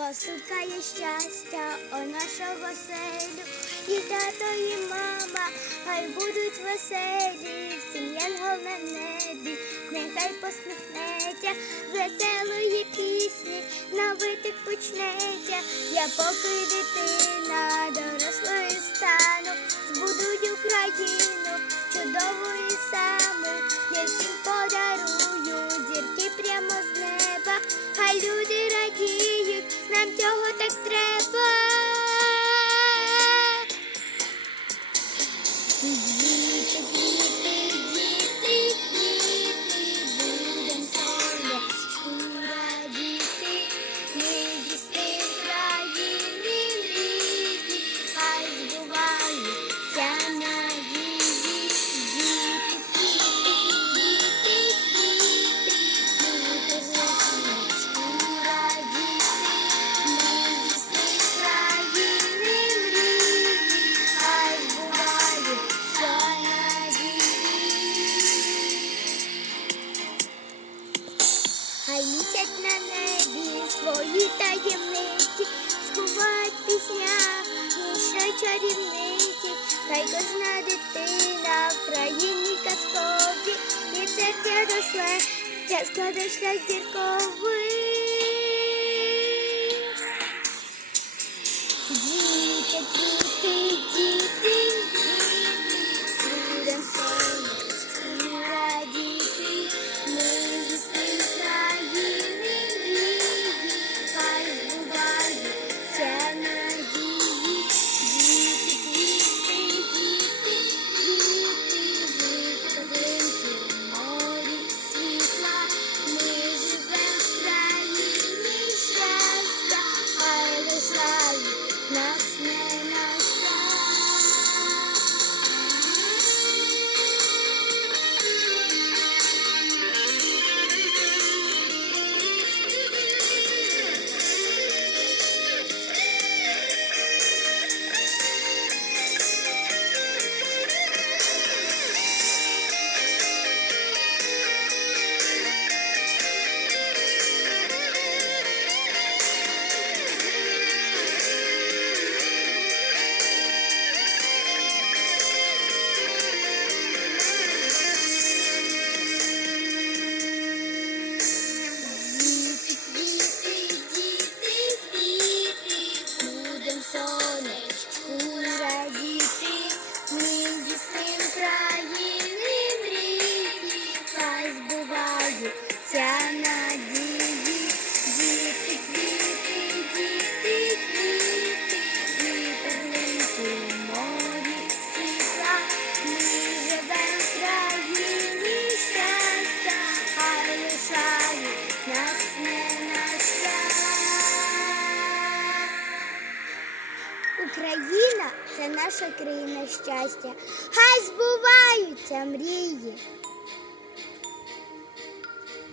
стукає щастя о нашого селю. І тато, і мама, хай будуть веселі, всім янгол на небі, нехай посміхнеться, веселої пісні, на витик почнеться. Я поки дитина дорослою стану, збудую країну, чудову і саму, я всім подарую зірки прямо з неба, хай люди місяць на небі свої таємниці, сховать пісня ніжної чарівниці, хай кожна дитина в країні казкові, і серця росле, ця складе шлях зірковий. Діти, діти, діти, збуваються надії. Діти, квіти, діти, квіти, вітерлинки в морі світла, щастя, лишають нас не. Україна це наша країна щастя. Хай збуваються мрії.